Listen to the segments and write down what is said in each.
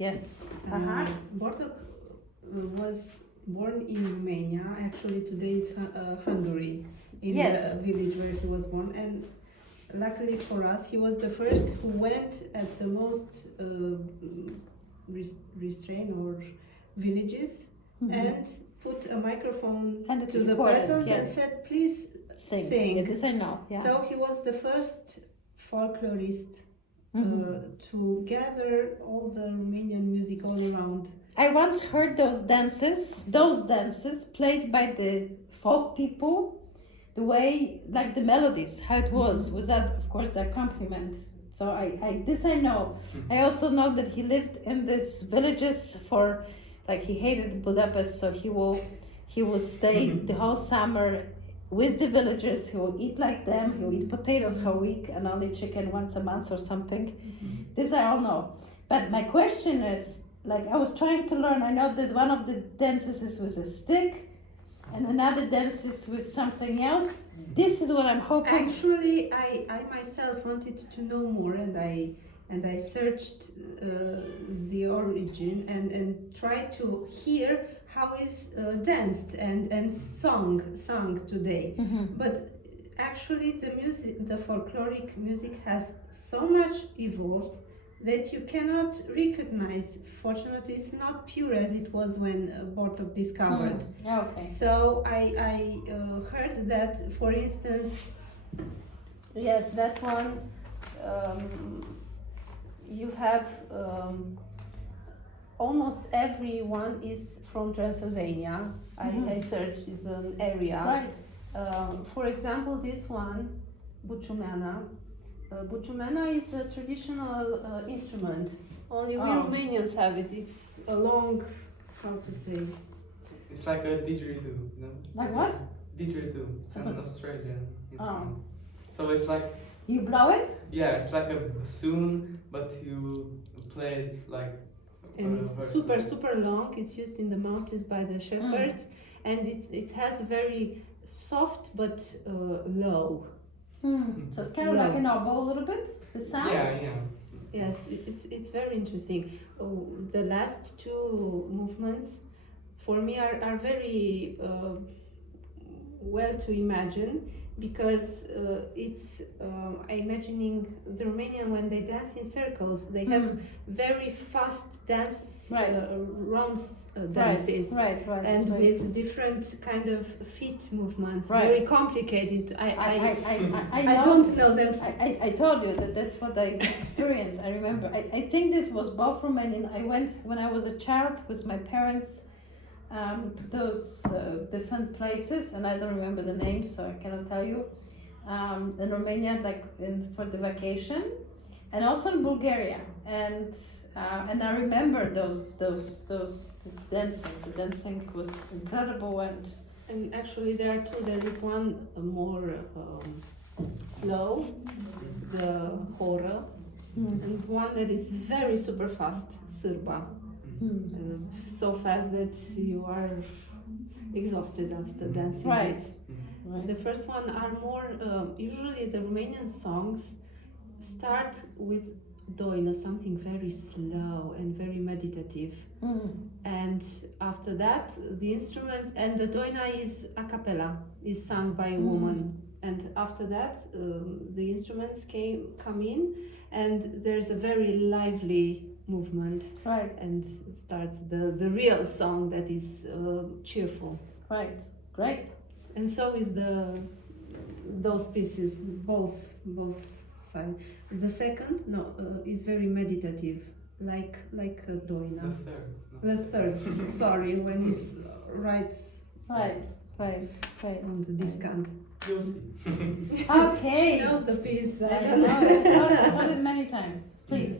Yes. Bartok was born in Romania. Actually, today is Hungary, in Yes. the village where he was born. And luckily for us, he was the first who went at the most restrained or villages and put a microphone And it to the recorded, persons yes. and said, please Sing. sing. Yeah, this I know. Yeah. So he was the first folklorist to gather all the Romanian music all around. I once heard those dances played by the folk people, the way, like the melodies, how it was, without, of course, the accompaniment. So I know. I also know that he lived in these villages for, like, he hated Budapest, so he will stay the whole summer with the villagers. He will eat like them. He will eat potatoes whole week and only chicken once a month or something. This I all know. But my question is, like, I was trying to learn. I know that one of the dances is with a stick, and another dance is with something else. This is what I'm hoping. Actually, I myself wanted to know more, and I searched the origin and tried to hear how is danced and sung today. But actually, the folkloric music has so much evolved that you cannot recognize. Fortunately, it's not pure as it was when Bartok discovered. Okay. So I heard that, for instance, yes, that one, you have almost everyone is from Transylvania. I searched, it's an area. Right. For example, this one, Buciumana. Buciumana is a traditional instrument. Only we Romanians have it. It's a long, how to say? It's like a didgeridoo, no? Like what? Didgeridoo. It's an Australian instrument. Oh. So it's like... You blow it? Yeah, it's like a bassoon, but you play it like... And it's super long. It's used in the mountains by the shepherds. And it has very soft but low. So it's kind of like an oboe a little bit, the sound? Yeah. Yes, it's very interesting. The last two movements for me are very well to imagine, because it's I'm imagining the Romanian when they dance in circles. They have very fast dance, round dances, and with different kind of feet movements. Very complicated. I don't know them. I told you that's what I experienced. I remember. I think this was both Romanian. I went when I was a child with my parents to those different places, and I don't remember the names, so I cannot tell you. In Romania, like for the vacation, and also in Bulgaria, and I remember those dancing. The dancing was incredible, and actually there are two. There is one more slow, the horror, and one that is very super fast, sârba. So fast that you are exhausted after dancing it. The first one are more, usually the Romanian songs start with doina, something very slow and very meditative. And after that, the instruments, and the doina is a cappella, is sung by a woman. And after that, the instruments come in, and there's a very lively movement, and starts the real song that is cheerful. Great. And so is those pieces, both sides. The second is very meditative, like a doina. The third. Sorry, when it's right on the discount. Okay. She knows the piece. I know. I've heard it many times. Please.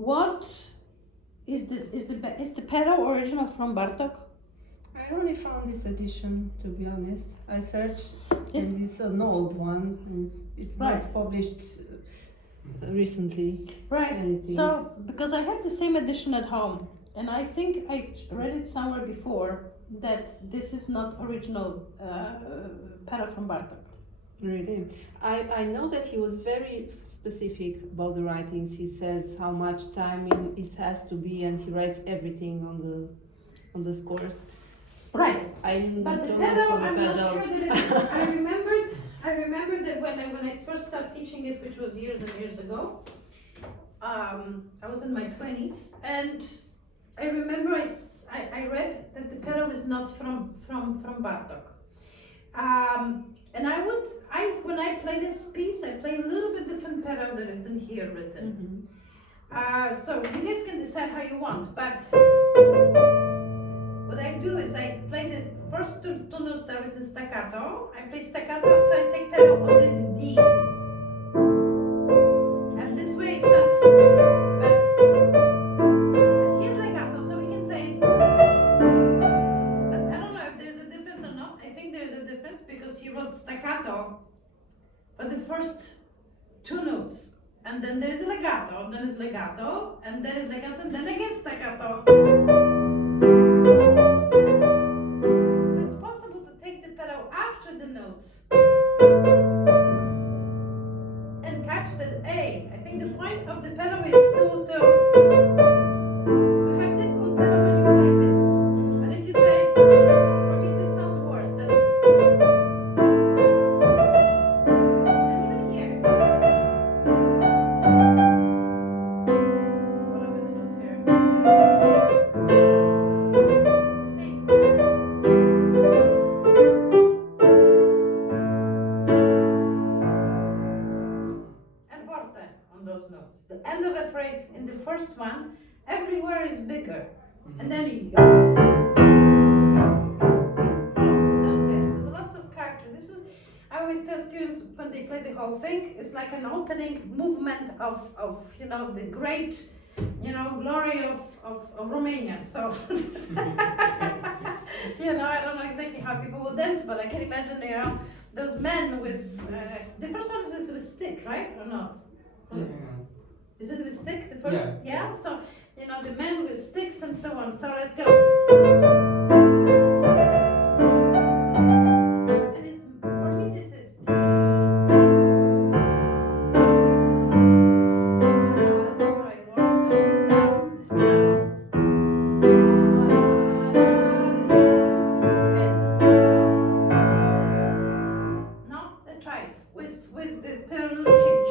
what is the pedal original from Bartok? I only found this edition, to be honest. I searched, Yes. and it's an old one, and it's Right. not published recently. Right. Anything. So because I have the same edition at home, and I think I read it somewhere before that this is not original pedal from Bartok. Really, I know that he was very specific about the writings. He says how much timing it has to be, and he writes everything on the scores. Right. I But the don't know pedal, for the I'm not pedal. sure that it is. I remembered that when I first started teaching it, which was years and years ago, I was in my 20s, and I remember I read that the pedal is not from Bartok. And when I play this piece, I play a little bit different pedal than it's in here written. So you guys can decide how you want, but what I do is I play the first two notes that are written staccato. I play staccato, so I take pedal on the D. And this way it's not, but and here's legato, so we can play. But I don't know if there's a difference or not. I think there's a difference because he wrote staccato for the first two notes. And then there's legato, and then it's legato, and then it's legato, and then again staccato. So it's possible to take the pedal after the notes and catch that A. I think the point of the pedal is to have this on pedal when you play this. But if you play, for me this sounds worse than. And even here. What are the notes here? The same. And forte on those notes. The end of a phrase in the first one, everywhere is bigger. And then you go. Those guys. There's lots of character. I always tell students when they play the whole thing, it's like an opening movement of the great, glory of Romania. So, I don't know exactly how people will dance, but I can imagine, those men with, the first one is with stick, right? Or not? Yeah. Is it with stick, the first? Yeah? So, the men with sticks and so on. So let's go. And for me, this is now let's try it with the pedal change.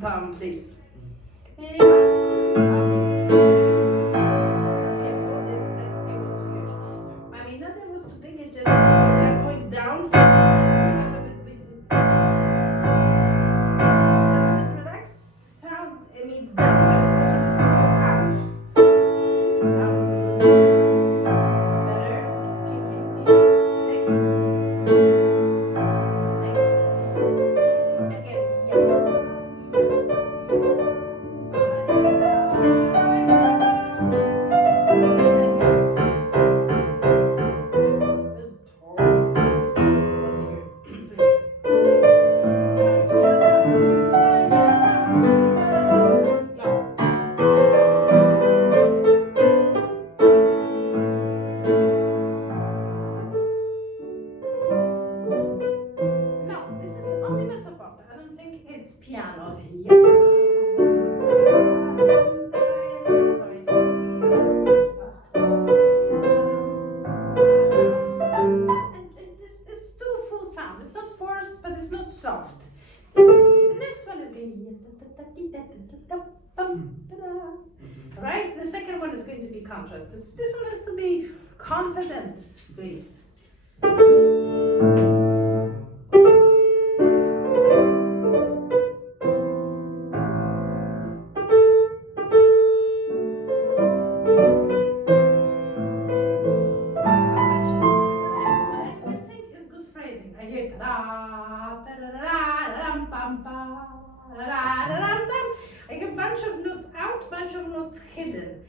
Tam, please. Careful, it was too huge. I mean, not that it was too big, it's just we are going down because of it. This relaxed sound, it means down, but it also needs to go up. Down. Better. Next. Again. No, this is only mezzo forte. I don't think it's piano. Sorry. And this is still a full sound. It's not forced, but it's not soft. The next one is going. Right? The second one is going to be contrast. This one has to be confident, please. I get a bunch of notes out, bunch of notes hidden.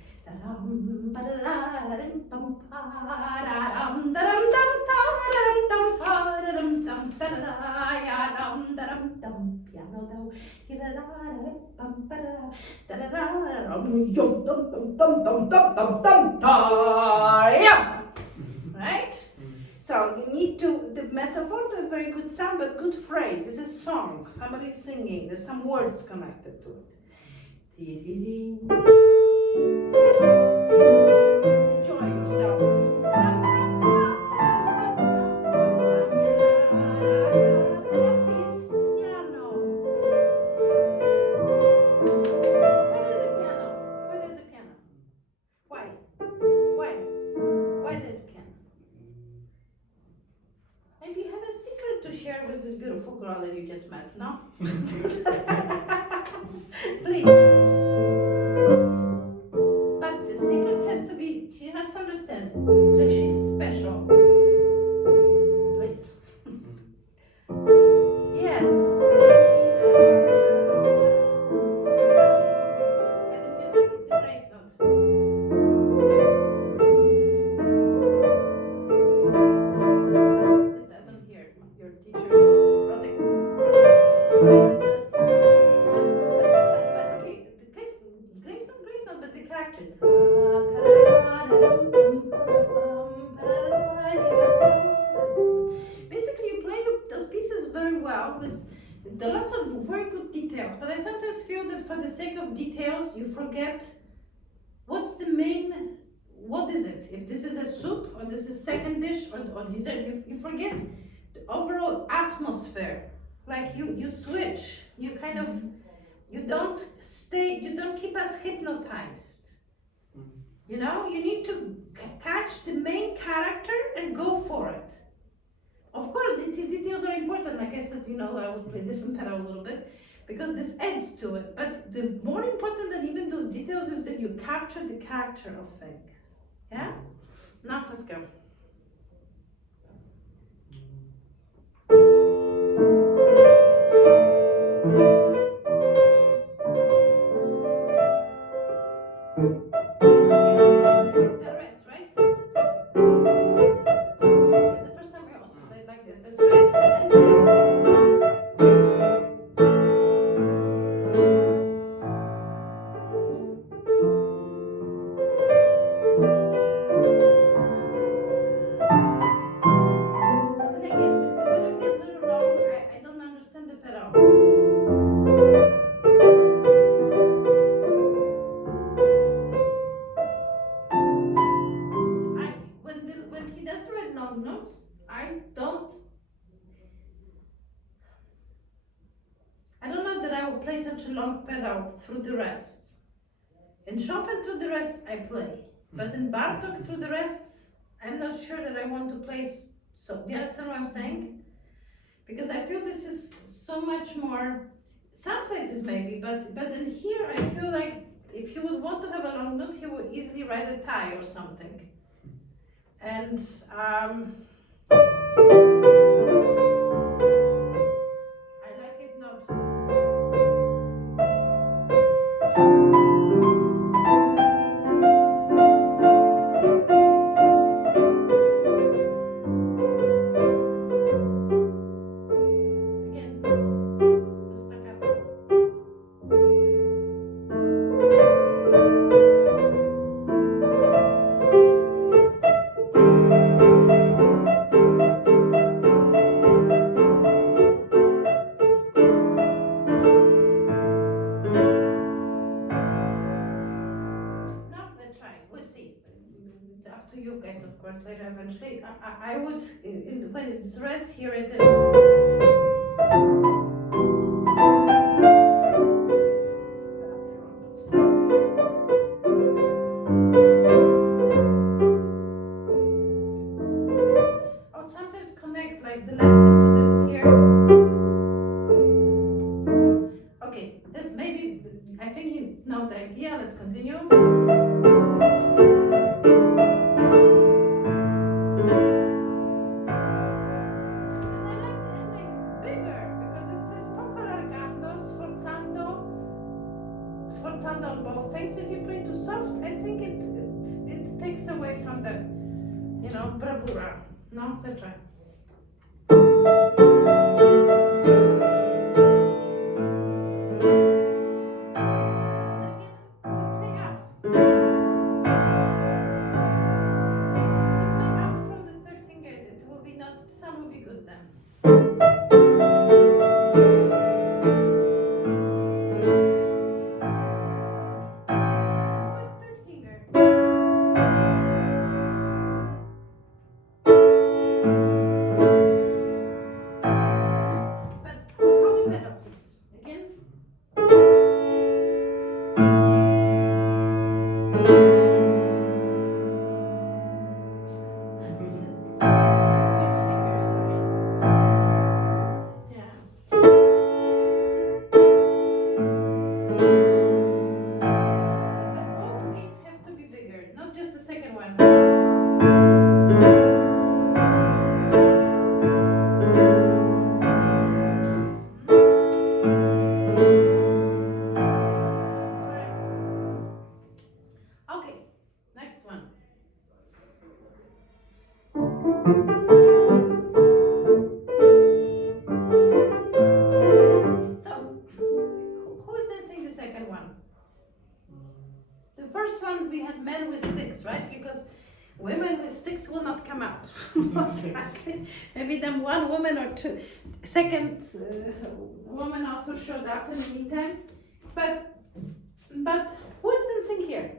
Right? So you need to, the metaphor is a very good sound, but good phrase. It's a song. Somebody's singing. There's some words connected to it. Enjoy yourself. It's piano. Why there's a piano? Why? Why there's a piano? Maybe you have a secret to share with this beautiful girl that you just met, no? Please. But the secret has to be, she has to understand that she's special. Please. Yes. And then the grace note. This I don't hear. Your teacher wrote it. Okay, the grace note, but the character. Basically, you play those pieces very well with lots of very good details. But I sometimes feel that for the sake of details, you forget what's the main. What is it? If this is a soup or this is second dish or dessert, you forget the overall atmosphere. Like you switch. You kind of you don't keep us hypnotized. You know, you need to catch the main character and go for it. Of course, the details are important. Like I said, I would play different pedal a little bit because this adds to it. But the more important than even those details is that you capture the character of things. Yeah? Now let's go. The rest, right? Because the first time I also played like this. There's rest and again, the pedal is a little wrong. I don't understand the pedal. When he does the red long notes, I don't. such a long pedal through the rests. In Chopin through the rests I play, but in Bartok through the rests I'm not sure that I want to play. So do you understand what I'm saying? Because I feel this is so much more. Some places maybe, but in here I feel like if he would want to have a long note, he would easily write a tie or something. And I like it not. Again, the staccato. No, let's try. We'll see. It's up to you guys, of course. Later, eventually, I would when it's rest here it is. Or sometimes connect like the left hand to the here. Okay, this maybe I think you know the idea. Let's continue. And I like the ending bigger because it says poco largando, sforzando on both things. If you play too soft, I think it takes away from the, bravura. No, let's try. Play up. If you play up from the third finger, it will be not. Some will be good then. What third finger? But hold the pedal, please. Again. This is third finger, sorry. Yeah. But both keys have to be bigger, not just the second one. Right. Okay, next one. So, who's dancing the second one? The first one we had men with sticks, right? Because women with sticks will not come out. Most likely. Maybe then one woman or two. Second woman also showed up in the meantime. But who's dancing here?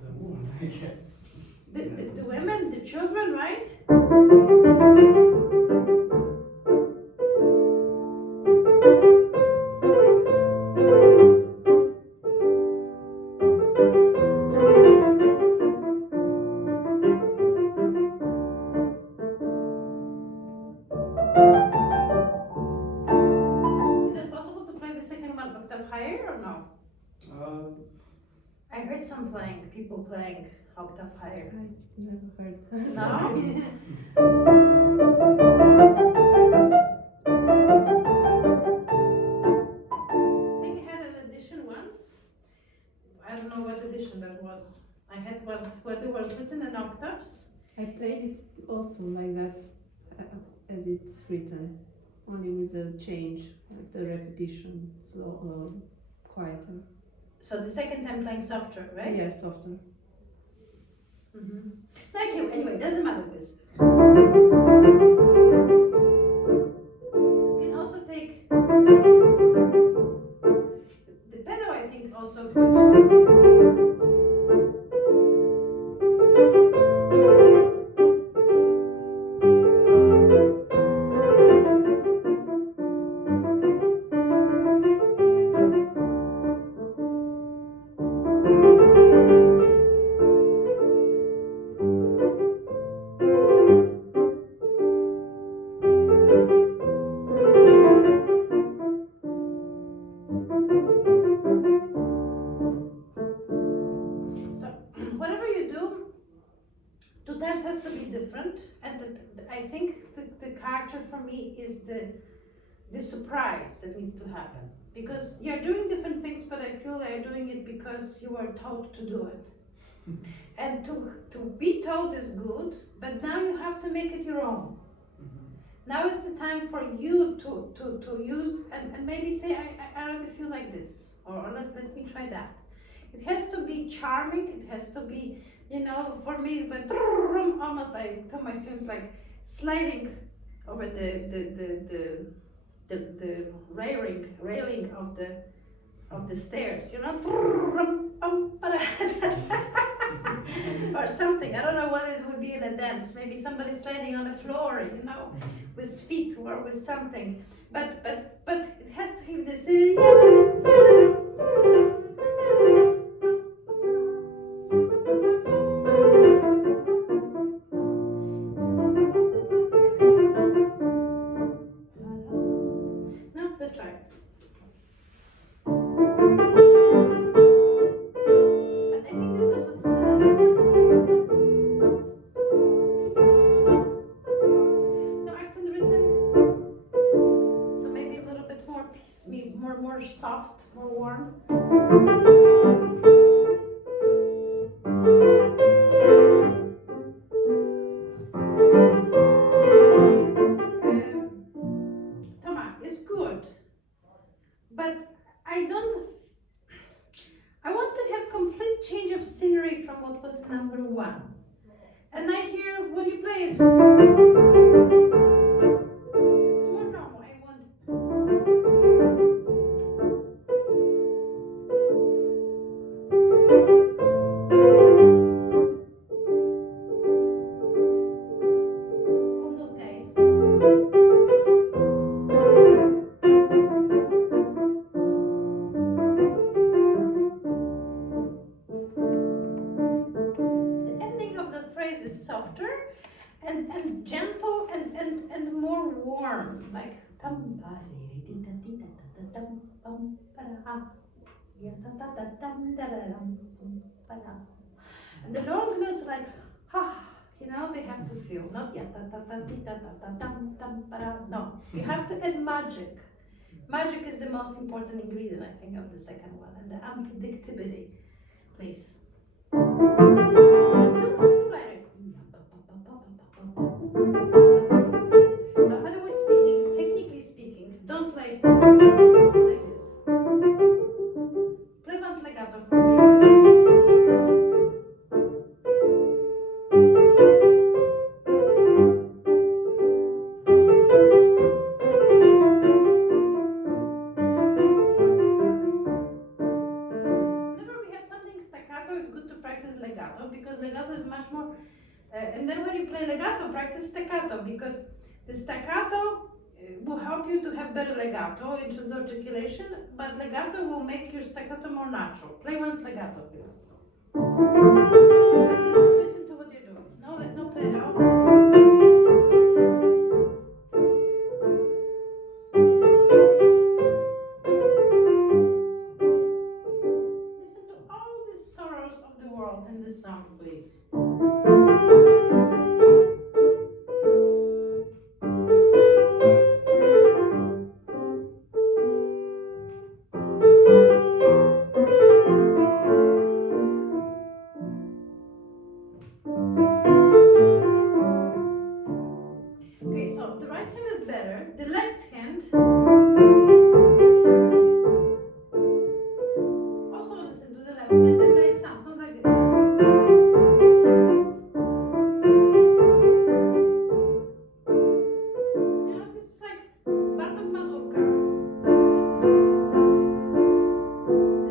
The woman, I guess. The women, the children, right? Is it possible to play the second one octave higher or no? I heard some people playing octave higher. I never heard. No? I think I had an edition once. I don't know what edition that was. I had once where they were written in octaves. I played it also like that, as it's written, only with the change, like the repetition, slow, quieter. So the second time playing softer, right? Yes, softer. Mm-hmm. Thank you. Anyway, doesn't matter this. You can also take the pedal. I think also good. Two times has to be different, and I think the character for me is the surprise that needs to happen, because you're doing different things, but I feel they're doing it because you were told to do it. And to be told is good, but now you have to make it your own. Now is the time for you to use and maybe say, I really feel like this, or let me try that. It has to be charming, it has to be, for me, but almost I tell my students, like sliding over the railing of the stairs, or something. I don't know what it would be in a dance. Maybe somebody sliding on the floor, with feet or with something. But it has to have this. No, let's try. But I think this also. No accent written. So maybe a little bit more peace, more soft, more warm. Toma is good, but I want to have complete change of scenery from what was number one. And I hear when you play it's more normal. I want. All those guys. The ending of the phrase is softer and gentle and more warm, like and the loneliness, like they have to feel, not no, you have to add magic. Magic is the most important ingredient, I think, of the second one, and the unpredictability, please. Still lighter. So, otherwise speaking, technically speaking, don't play like this. Play once legato for me, please. Whenever we have something staccato, it's good to practice legato, because legato is much more. And then when you play legato, practice staccato, because the staccato will help you to have better legato in terms of articulation, but legato will make your staccato more natural. Play once legato, please. But listen to what you're doing. No play it out. Listen to all the sorrows of the world in this song, please. Okay, so the right hand is better. The left hand. Also listen to the left hand. The nice sound, not like this. This is like Bartok mazurka.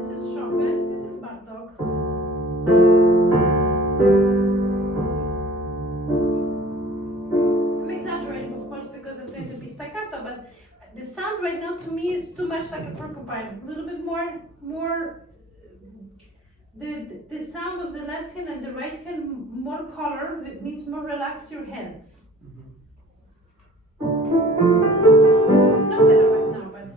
This is Chopin. This is Bartok. I'm exaggerating, of course, because it's going to be staccato, but the sound right now to me is too much like a porcupine. A little bit more. The sound of the left hand and the right hand, more color. It means more relax your hands. Not better right now, but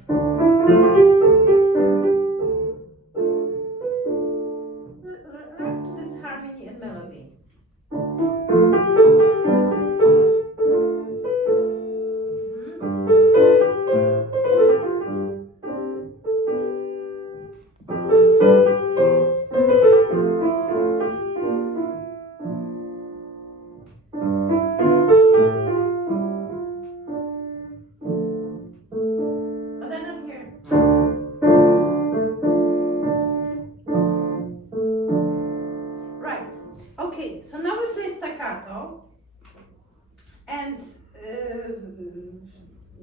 relax to this harmony and melody. Okay, so now we play staccato, and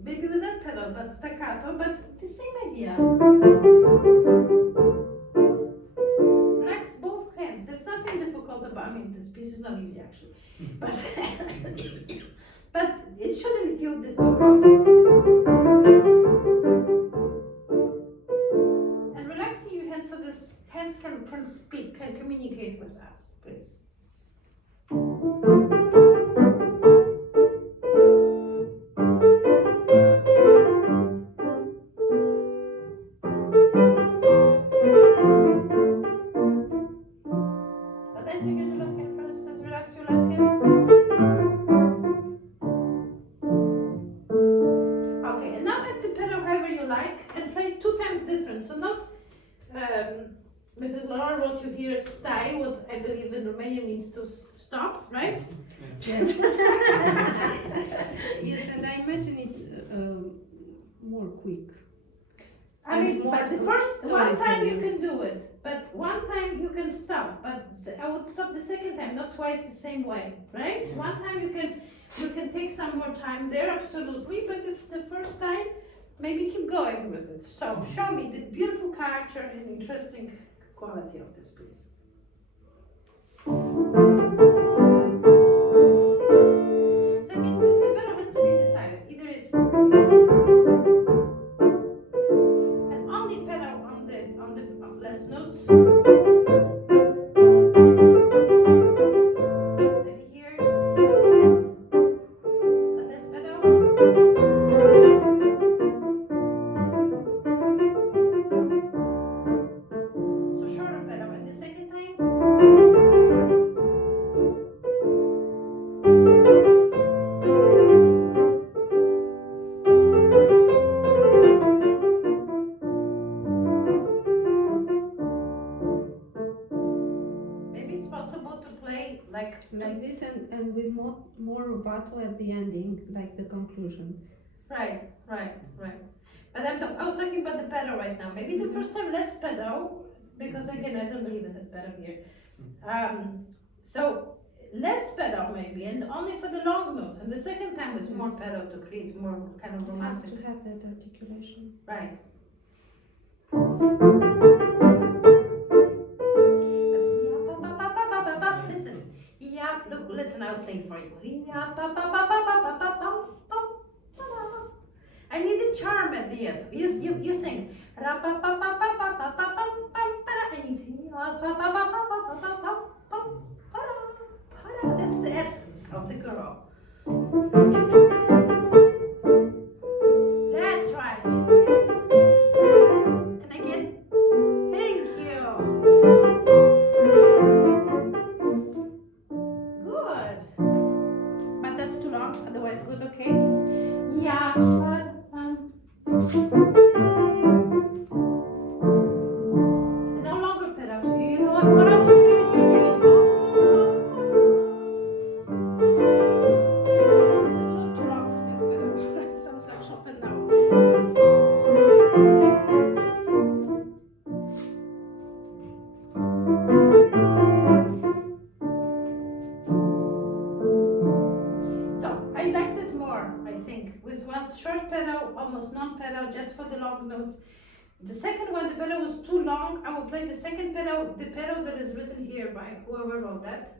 maybe without pedal, but staccato, but the same idea. Relax both hands. There's nothing difficult about. I mean, this piece is not easy actually, but but it shouldn't feel difficult. And relaxing your hands so this hands can speak, can communicate with us, please. But then you get the left hand, for instance, relax your left hand. Okay, and now at the pedal however you like, and play 2 times different. So not Mrs. Laura wrote you here stai, what I believe in Romanian means to stop, right? Yes. Yes, and I imagine it more quick. I mean, And more but the first one time you storytelling. can do it, but one time you can stop. But I would stop the second time, not twice the same way, right? Yeah. One time you can take some more time there, absolutely. But if the first time, maybe keep going with it. So show me the beautiful character and interesting quality of this piece. So again, the pedal has to be decided. Either is and only pedal on the less notes. Maybe here. But less pedal. So shorter pedal. And the second time. Maybe it's possible to play like This and with more rubato at the ending, like the conclusion. right. But I was talking about the pedal right now. Maybe the first time less pedal, because again I don't believe in the pedal here. So less pedal maybe, and only for the long notes. And the second time was more Yes. pedal to create more kind of It has romantic. to have that articulation. Right. Listen. Yeah, look, listen, I'll sing for you. I need a charm at the end. You sing. I need. That's the essence of the girl. That's right. And again, thank you. Good. But that's too long, otherwise good, okay? Yeah. No longer pedal. This is not too long. Sounds like Chopin now. So I liked it more, I think, with one short pedal, almost non-pedal, just for the long notes. The second one, the pedal was too long. I will play the second pedal, the pedal that is written here by whoever wrote that.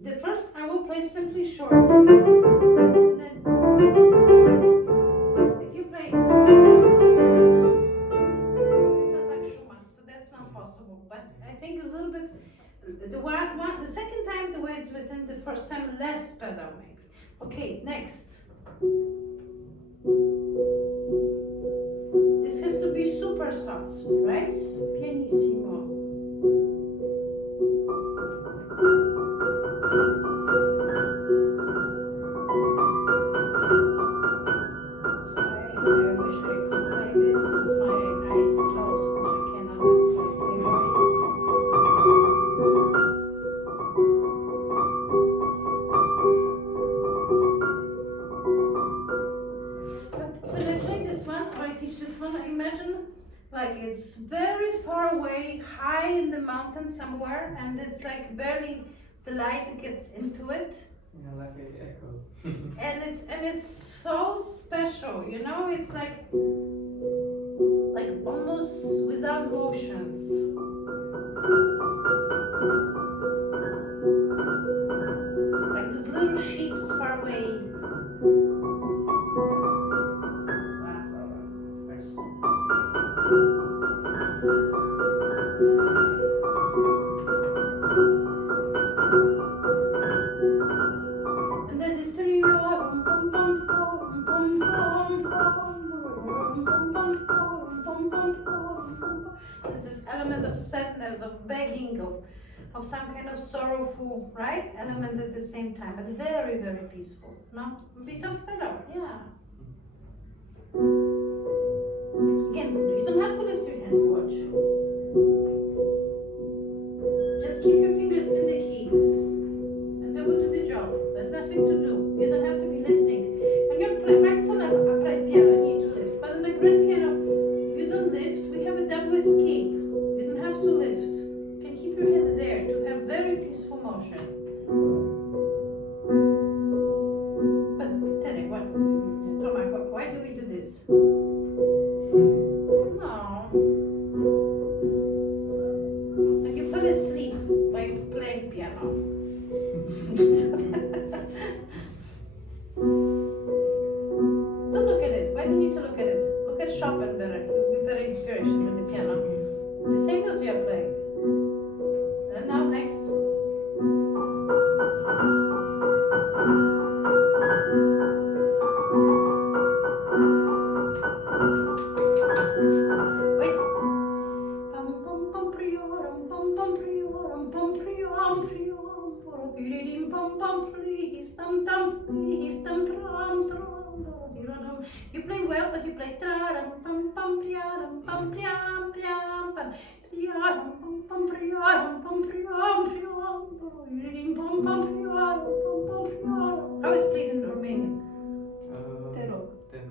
The first I will play simply short. And then if you play, it sounds like Schumann, so that's not possible. But I think a little bit, the second time the way it's written, the first time less pedal maybe. Okay, next. This has to be super soft, right? Pianissimo. So I wish I could play this with my eyes closed, which I cannot unfortunately. But when I play this one, or I teach this one, I imagine like it's very far away, high in the mountain somewhere, and it's like barely the light gets into it. Yeah, like an echo. And it's so special, you know, it's like almost without motions. Like those little sheeps far away. And there's this there's this element of sadness, of begging, of some kind of sorrowful, right, element at the same time, but very, very peaceful. No? Be so better, yeah. Again, you don't have to lift your hand to watch. Just keep your fingers in the keys, and they will do the job. There's nothing to do. You don't have to be lifting. When you're playing on a piano, you need to lift. But on the grand piano, if you don't lift, we have a double escape. You don't have to lift. You can keep your head there to have very peaceful motion. But Terek, Tomac, why do we do this? No. Like you fell asleep by playing piano. Don't look at it. Why do you need to look at it? Look at Chopin better. It will be better inspiration than the piano. The same notes you are playing. And now next. Wait. Pum pum pum priorum, pum pum priorum, pum priom priom, poridim pum pum please, tum please, tum tram tram. You play well, but you play traram, pum pum priaram, pum priam priam, pum priaram, pum priaram, pum priam priam, poridim pum pum priaram, pum pum priaram. How is please in Romanian? Tero.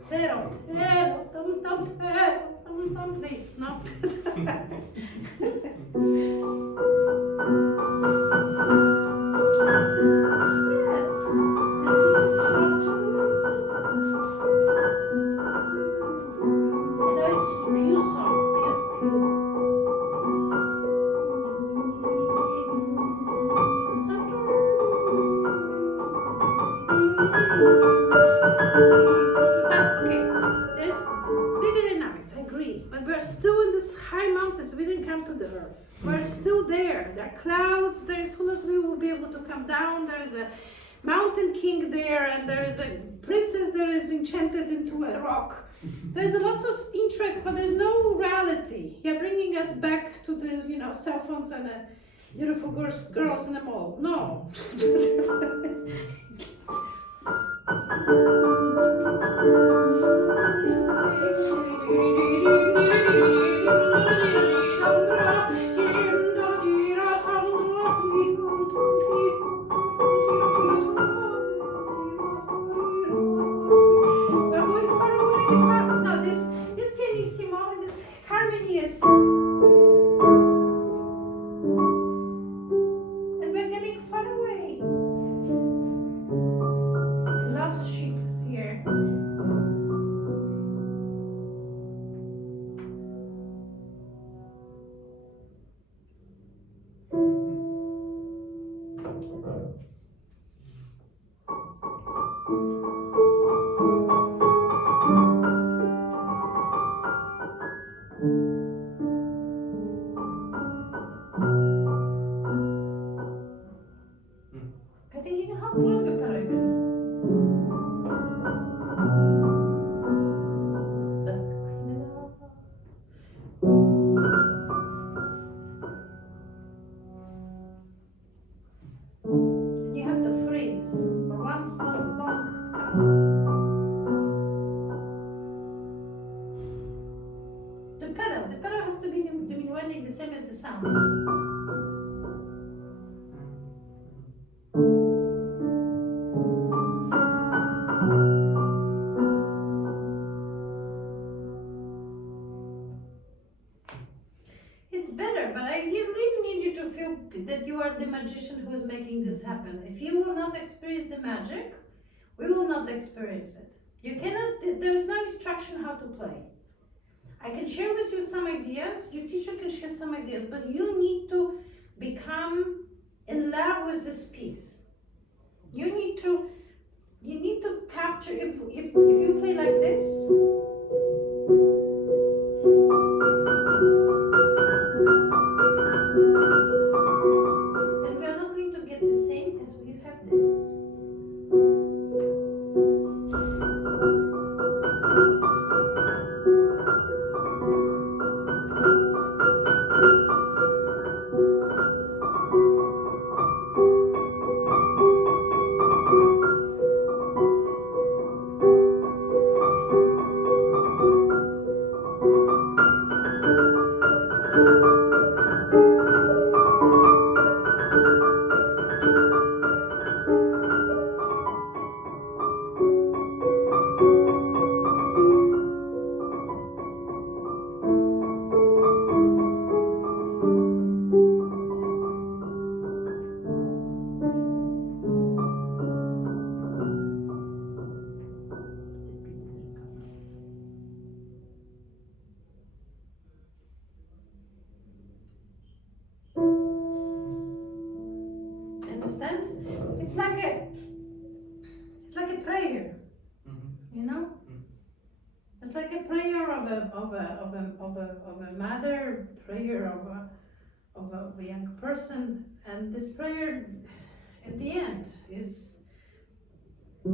Tero, tero, tum, please, no? Yes, and keep it soft to listen. And now it's pew soft, pew. But okay, there's bigger dynamics, I agree. But we're still in this high mountains. We didn't come to the earth. We're still there. There are clouds. There is, who knows, we will be able to come down. There is a mountain king there, and there is a princess that is enchanted into a rock. There's a lots of interest, but there's no reality. You're bringing us back to the, cell phones and beautiful girls in the mall. No. We're going far away. No, this pianissimo and this harmony is. And we're getting far away. The last sheep here. I think you can help longer, Peregrine. But clean it up. And happen. If you will not experience the magic, we will not experience it. You cannot, there is no instruction how to play. I can share with you some ideas, your teacher can share some ideas, but you need to become in love with this piece. You need to capture, if you play like this, then we are not going to get the same as we have this. Understand? It's like a prayer, you know? It's like a prayer of a mother, prayer of a young person, and this prayer at the end is, we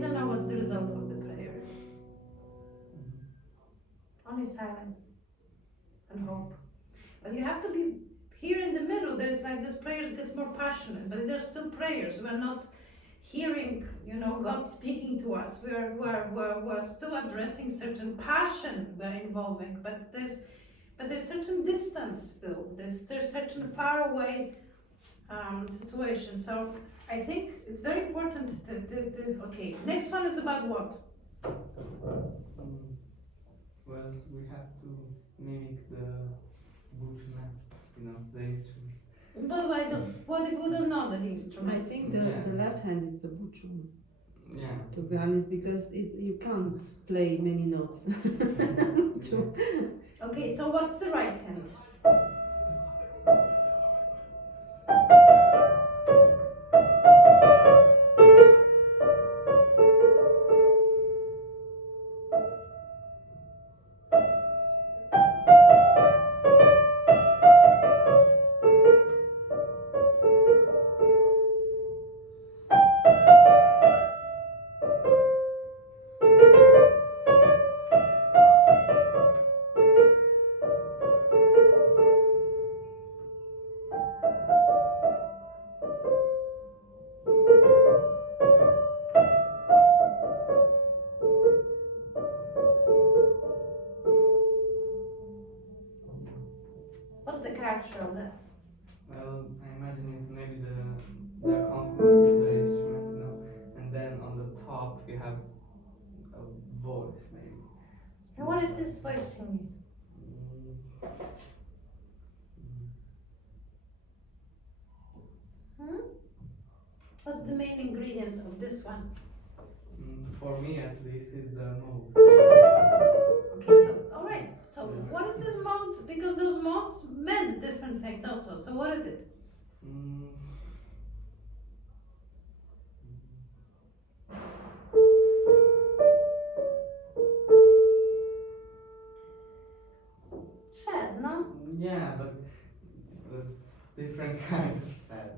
don't know what's the result of the prayer. Only silence and hope. But you have to be here in the middle. There's like this prayer gets more passionate, but there's still prayers. We're not hearing, God speaking to us. We're still addressing certain passion we're involving, but there's certain distance still. There's certain far away situation. So I think it's very important. Okay, next one is about what? Well, we have to mimic the buchman, the instrument. But what if we don't know the instrument? I think the left hand is the buchum. Yeah. To be honest, because you can't play many notes. Okay, so what's the right hand? What's the character of that? Well, I imagine it's maybe the accompaniment is the instrument, and then on the top you have a voice, maybe. And what is this voice singing? What's the main ingredients of this one? For me, at least, is the mode. Okay, so alright. So what is this mode? Because those modes meant different things also. So what is it? Sad, no? Yeah, but different kind of sad,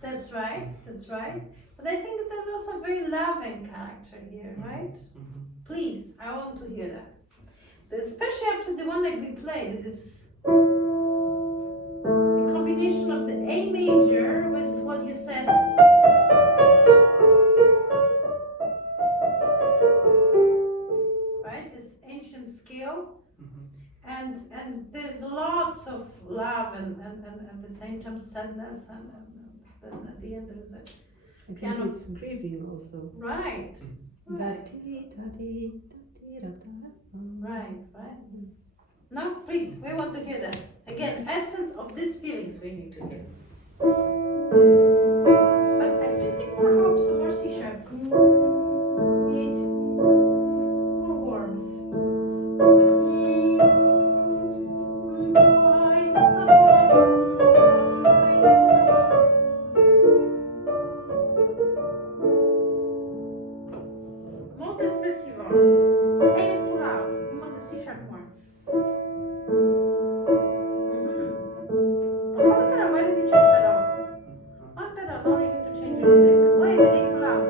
That's right, that's right. But I think that there's also a very loving character here, right? Please, I want to hear that. Especially after the one that we played, this the combination of the A major with what you said. Right, this ancient scale. And there's lots of love and at the same time sadness and then at the end there's a I think piano. it's grieving also. Right. Right. Right. Right. No, please, we want to hear that. Again, essence of these feelings we need to hear. But I think more hope, some more C sharp. Need more warmth. Molto espressivo. A is too loud. You want the C sharp more. Why did you change that out? Not that I'm not reason to change anything. Why is it too loud?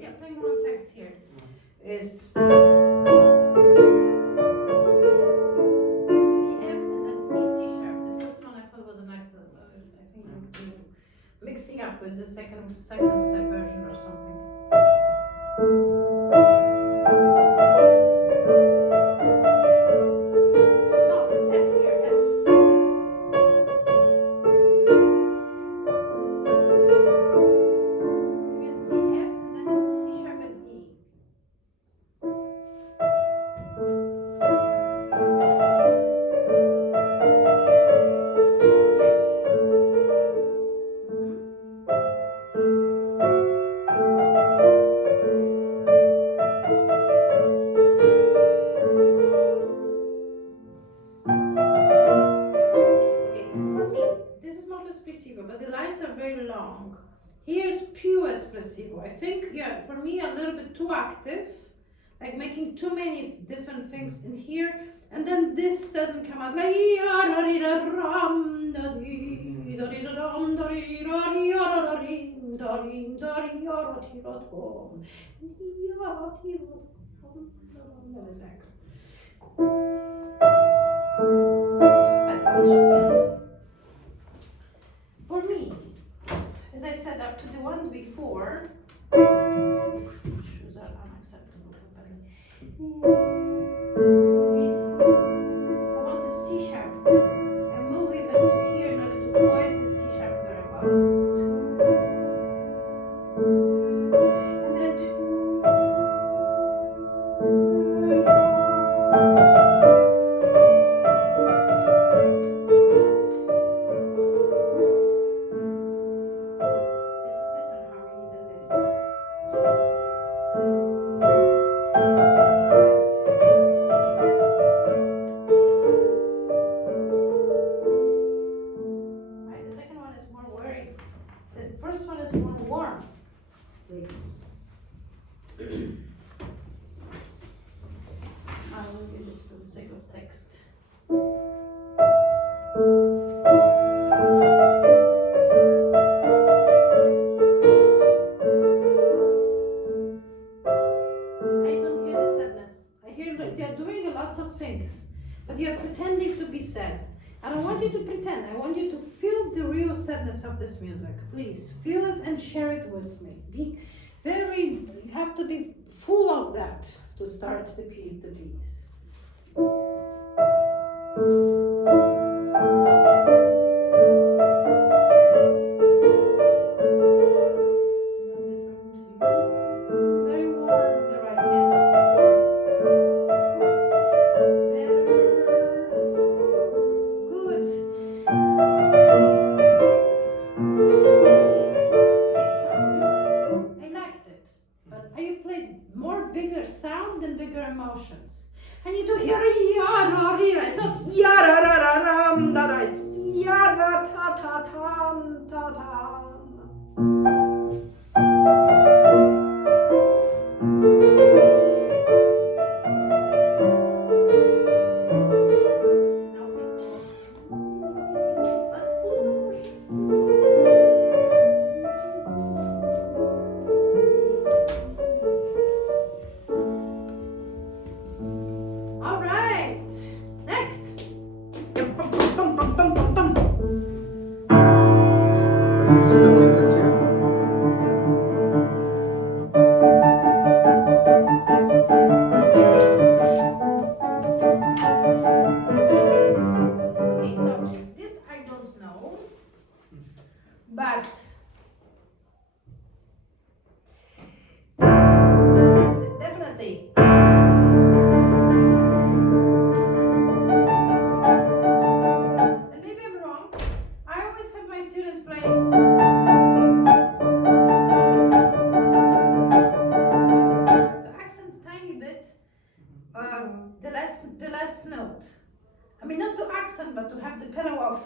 Yeah, playing more effects here. Is the F and then E C sharp. The first one I thought was an accident. I think you're mixing up with the second version or something. No, it's F here, F. Here's the F and then it's C sharp and E. Yes. Okay, for me, this is not espressivo, but the lines are very long. Here's pure espressivo. I think, yeah, for me, a little bit too active, like making too many different things in here, and then this doesn't come out like for me, as I said after the one before, shoes are unacceptable completely. I want the C sharp and move even to here in order to voice the C sharp very well. And then this is different harmony than this. Right, the second one is more worried. The first one is more warm. Please. I will do this for the sake of text. I don't hear the sadness. I hear that you're doing lots of things, but you're pretending to be sad. I don't want you to pretend. I want you to feel the real sadness of this music. Please feel it and share it with me. Be very. You have to be full of that to start the piece. Very warm, the right hand. Better. Good. Okay, so I liked it. But you played more bigger sound and bigger emotions. I need to hear yara rira. It's not yara ra ra ram da da. It's yara ta ta tam ta tam. Now we go. Let's pull All right. Next. Just gonna But definitely. And maybe I'm wrong. I always have my students play. To accent a tiny bit, the last note. I mean, not to accent, but to have the pedal off.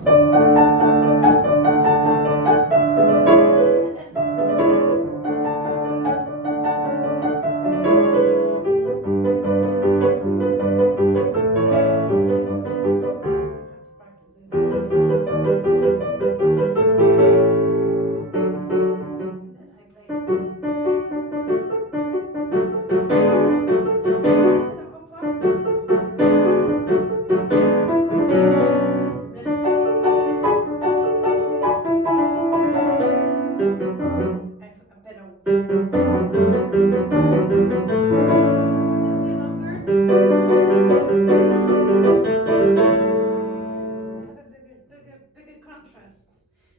Bigger contrast.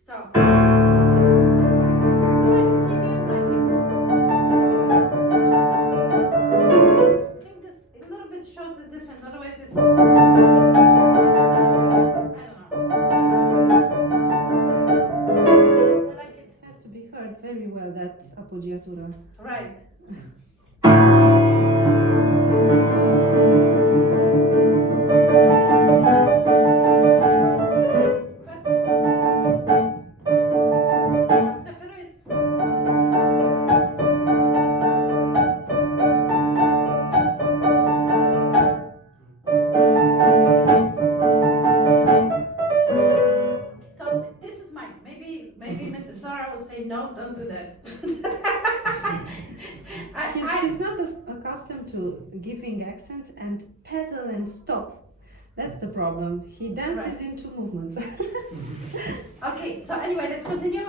So, try to see if you like it. I think this a little bit shows the difference. Otherwise, it's I don't know. I like it. It has to be heard very well, that appoggiatura. Right. Maybe Mrs. Lara will say, no, don't do that. He's not accustomed to giving accents and pedal and stop. That's the problem. He dances in two movements. Okay, so anyway, let's continue.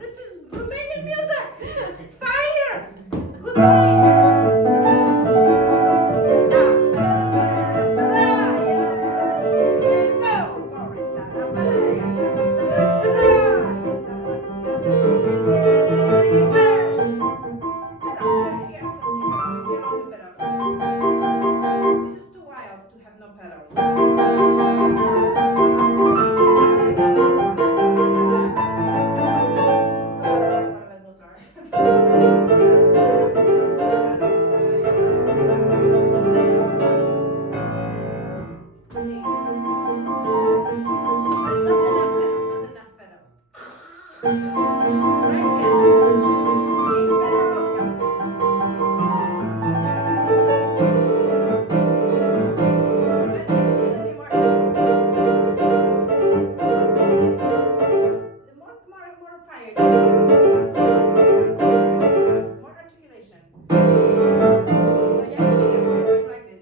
This is Romanian music. Fire. Good morning. This is too wild to have no More articulation. Like this.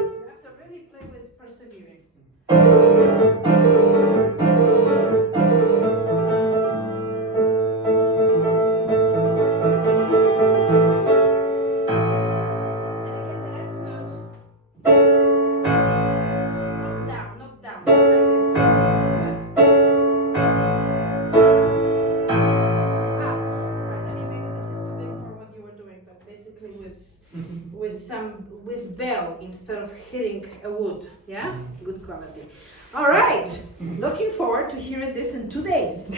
You have to really play with perseverance. And again, the last note. Not down, not like this. But up. Right. I mean, maybe this is too big for what you were doing, but basically with bell instead of hitting a wood. Yeah, good quality. All right. Looking forward to hearing this in 2 days.